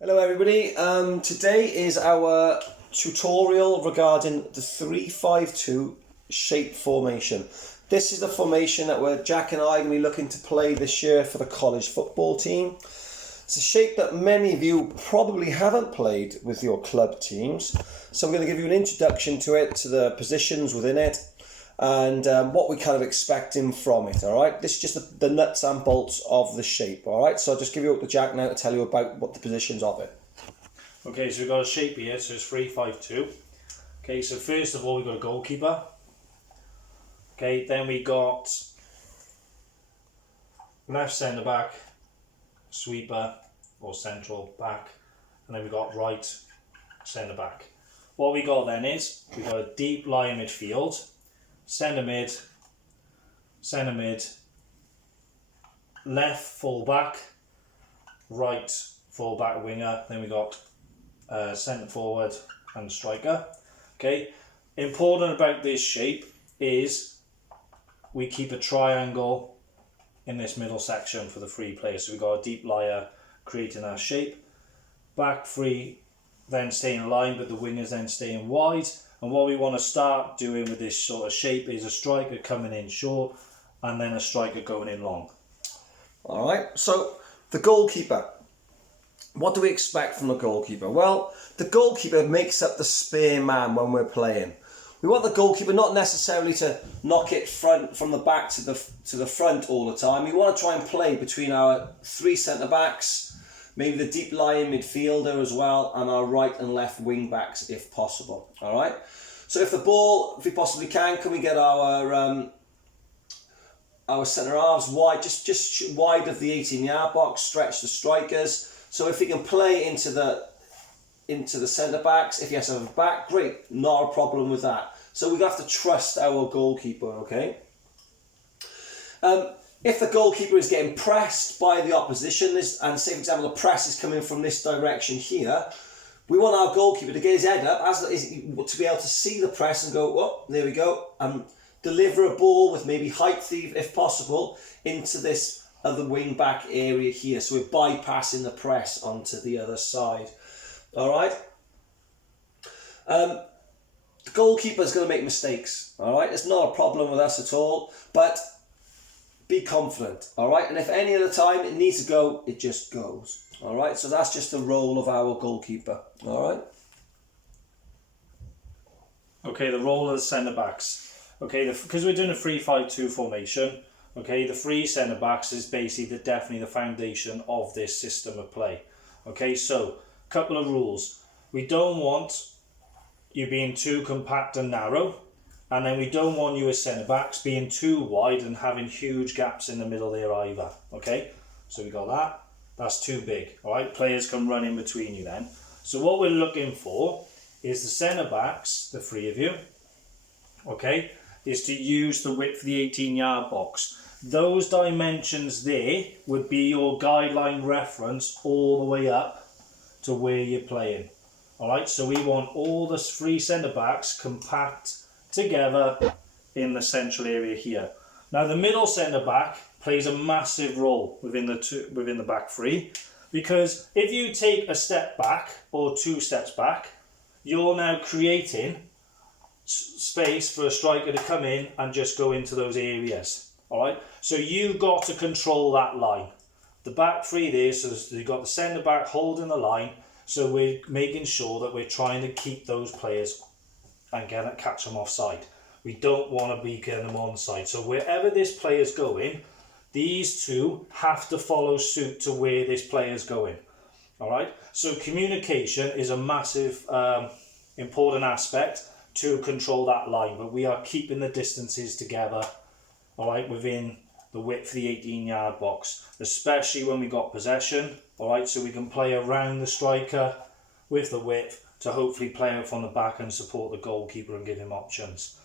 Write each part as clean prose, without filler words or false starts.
Hello everybody, today is our tutorial regarding the 3-5-2 shape formation. This is the formation that Jack and I are going to be looking to play this year for the college football team. It's a shape that many of you probably haven't played with your club teams, so I'm going to give you an introduction to it, to the positions within it, and what we're kind of expecting from it, alright? This is just the nuts and bolts of the shape, alright? So I'll just give you up to Jack now to tell you about what the positions of it. Okay, so we've got a shape here, so it's 3-5-2. Okay, so first of all we've got a goalkeeper. Okay, then we got left centre back, sweeper or central back, and then we've got right centre back. What we got then is we've got a deep line midfield, centre mid, left full back, right full back winger, then we got centre forward and striker. Okay, important about this shape is we keep a triangle in this middle section for the free players. So we've got a deep lier creating that shape, back three then staying in line, but the wingers then staying wide. And what we want to start doing with this sort of shape is a striker coming in short and then a striker going in long. Alright, so the goalkeeper. What do we expect from the goalkeeper? Well, the goalkeeper makes up the spare man when we're playing. We want the goalkeeper not necessarily to knock it from the back to the front all the time. We want to try and play between our three centre backs, maybe the deep lying midfielder as well, and our right and left wing backs if possible. All right. So if we possibly can we get our centre halves wide, just wide of the 18-yard box, stretch the strikers. So if we can play into the centre backs, if he has to have a back, great, not a problem with that. So we have to trust our goalkeeper, okay? If the goalkeeper is getting pressed by the opposition, and say for example the press is coming from this direction here, we want our goalkeeper to get his head up to be able to see the press and go, oh, there we go, and deliver a ball with maybe height, if possible, into this other wing back area here. So we're bypassing the press onto the other side. All right. The goalkeeper is going to make mistakes. All right. It's not a problem with us at all, but be confident. All right. And if any other time it needs to go, it just goes. All right. So that's just the role of our goalkeeper. All right. Okay, the role of the centre backs. Okay, because we're doing a 3-5-2 formation. Okay, the three centre backs is basically definitely the foundation of this system of play. Okay, so couple of rules. We don't want you being too compact and narrow, and then we don't want you as centre backs being too wide and having huge gaps in the middle there either. Okay, so we got that. That's too big. All right, players can run in between you then. So what we're looking for is the centre backs, the three of you. Okay, is to use the width of the 18-yard box. Those dimensions there would be your guideline reference all the way up to where you're playing. Alright, so we want all the three centre backs compact together in the central area here. Now the middle centre back plays a massive role within the back three, because if you take a step back or 2 steps back, you're now creating space for a striker to come in and just go into those areas. Alright, so you've got to control that line. The back three there, so you've got the centre back holding the line, so we're making sure that we're trying to keep those players and catch them offside. We don't want to be getting them onside. So wherever this player's going, these two have to follow suit to where this player's going. Alright, so communication is a massive important aspect to control that line, but we are keeping the distances together, all right, within the width of the 18-yard box, especially when we got possession, all right, so we can play around the striker with the width to hopefully play out from the back and support the goalkeeper and give him options.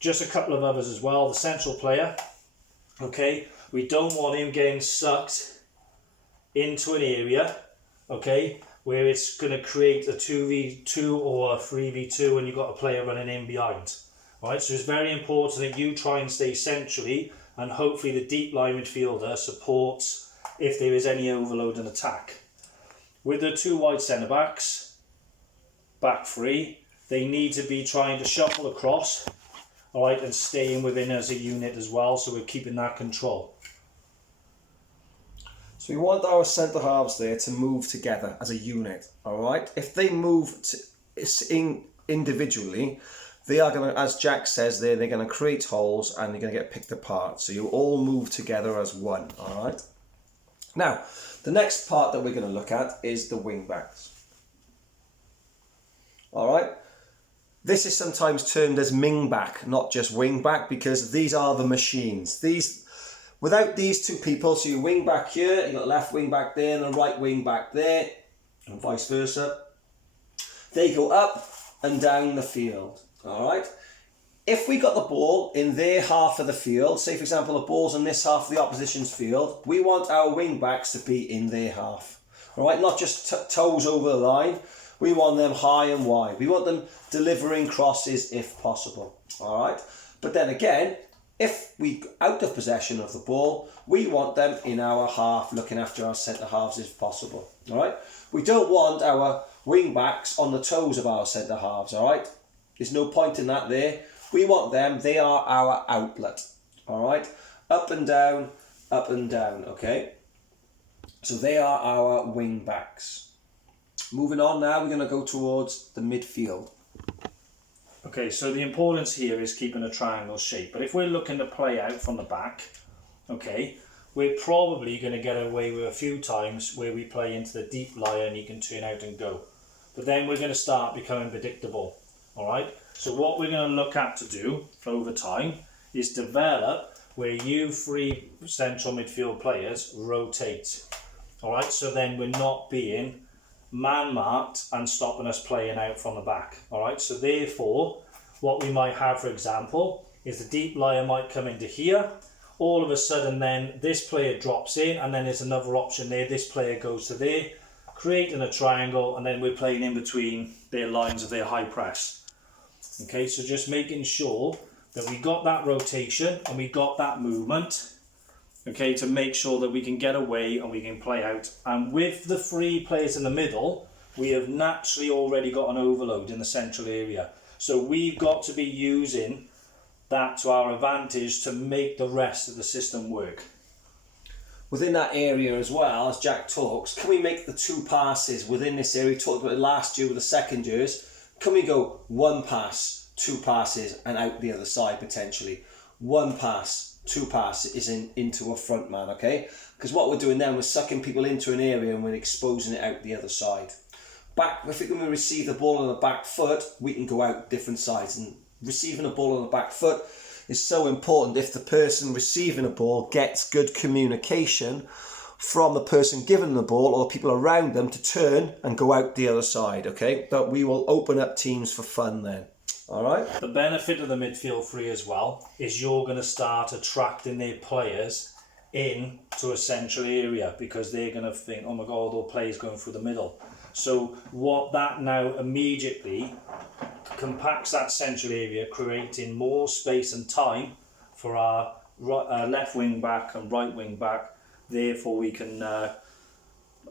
Just a couple of others as well. The central player, okay, we don't want him getting sucked into an area, okay, where it's going to create a 2v2 or a 3v2 and you've got a player running in behind. Right, so it's very important that you try and stay centrally, and hopefully the deep line midfielder supports if there is any overload and attack. with the two wide centre backs, back three, they need to be trying to shuffle across, all right, and staying within as a unit as well, so we're keeping that control. So we want our centre halves there to move together as a unit, all right? If they move individually, they are going to, as Jack says there, they're going to create holes and they're going to get picked apart. So you all move together as one, all right? Now, the next part that we're going to look at is the wing backs. All right? This is sometimes termed as ming back, not just wing back, because these are the machines. Without these two people, so your wing back here, you've got left wing back there and the right wing back there, and vice versa. They go up and down the field, all right? If we got the ball in their half of the field, say for example the ball's in this half of the opposition's field, we want our wing backs to be in their half, all right? Not just toes over the line. We want them high and wide. We want them delivering crosses if possible, all right? But then again, if we out of possession of the ball, we want them in our half, looking after our centre halves if possible. All right. We don't want our wing backs on the toes of our centre halves. All right. There's no point in that there. We want them. They are our outlet. All right. Up and down, up and down. Okay. So they are our wing backs. Moving on now, we're going to go towards the midfield. Okay, so the importance here is keeping a triangle shape. But if we're looking to play out from the back, okay, we're probably going to get away with a few times where we play into the deep lie and you can turn out and go. But then we're going to start becoming predictable, all right? So what we're going to look at to do over time is develop where you three central midfield players rotate, all right? So then we're not being man-marked and stopping us playing out from the back, all right? So therefore, what we might have, for example, is the deep liar might come into here. All of a sudden then this player drops in and then there's another option there. This player goes to there, creating a triangle, and then we're playing in between their lines of their high press. Okay, so just making sure that we got that rotation and we got that movement, okay, to make sure that we can get away and we can play out. And with the three players in the middle, we have naturally already got an overload in the central area. So we've got to be using that to our advantage to make the rest of the system work. Within that area as well, as Jack talks, can we make the two passes within this area? We talked about it last year with the second years. Can we go one pass, two passes, and out the other side potentially? One pass, two passes into a front man, okay? Because what we're doing then, we're sucking people into an area and we're exposing it out the other side. If we can receive the ball on the back foot, we can go out different sides. And receiving a ball on the back foot is so important if the person receiving the ball gets good communication from the person giving the ball or the people around them to turn and go out the other side, okay? But we will open up teams for fun then. All right. The benefit of the midfield three as well is you're going to start attracting their players in to a central area because they're going to think, oh my God, all players going through the middle. So what that now immediately compacts that central area, creating more space and time for our left wing back and right wing back. Therefore, we can,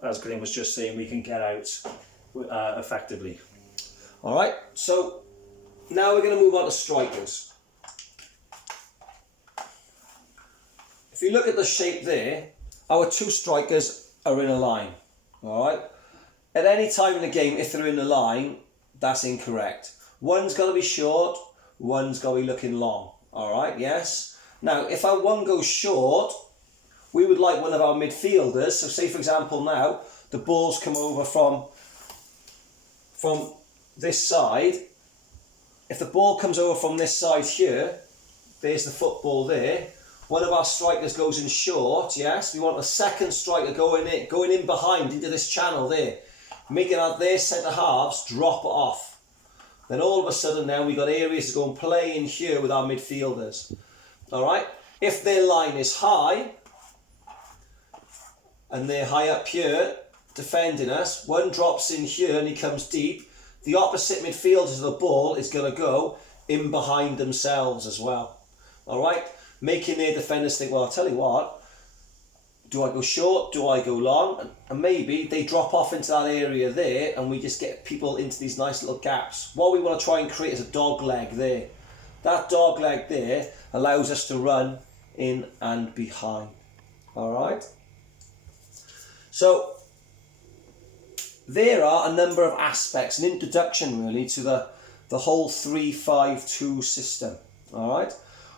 as Graham was just saying, we can get out effectively. All right. So now we're going to move on to strikers. If you look at the shape there, our two strikers are in a line. All right. At any time in the game, if they're in the line, that's incorrect. One's got to be short, one's got to be looking long. All right, yes? Now, if our one goes short, we would like one of our midfielders. So say, for example, now, the ball's come over from this side. If the ball comes over from this side here, there's the football there. One of our strikers goes in short, yes? We want a second striker going in behind into this channel there, making their centre halves drop off. Then all of a sudden now we've got areas to go and play in here with our midfielders. All right? If their line is high, and they're high up here, defending us, one drops in here and he comes deep, the opposite midfielders of the ball is going to go in behind themselves as well. All right? Making their defenders think, well, I'll tell you what, do I go short, do I go long, and maybe they drop off into that area there and we just get people into these nice little gaps. What we want to try and create is a dog leg there. That dog leg there allows us to run in and behind. Alright? So there are a number of aspects, an introduction really to the whole 3-5-2 system. Alright?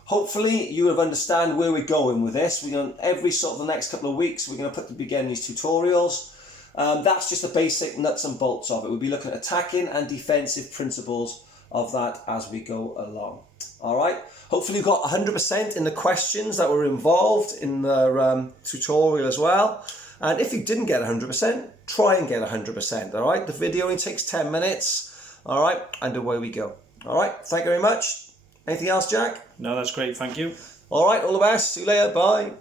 Hopefully you have understand where we're going with this. We're going every sort of the next couple of weeks we're going to put to begin these tutorials. That's just the basic nuts and bolts of it. We'll be looking at attacking and defensive principles of that as we go along. Alright, hopefully you got 100% in the questions that were involved in the tutorial as well. And if you didn't get 100%, try and get 100%. Alright, the video only takes 10 minutes. Alright, and away we go. Alright, thank you very much. Anything else, Jack? No, that's great. Thank you. Alright, all the best. See you later. Bye.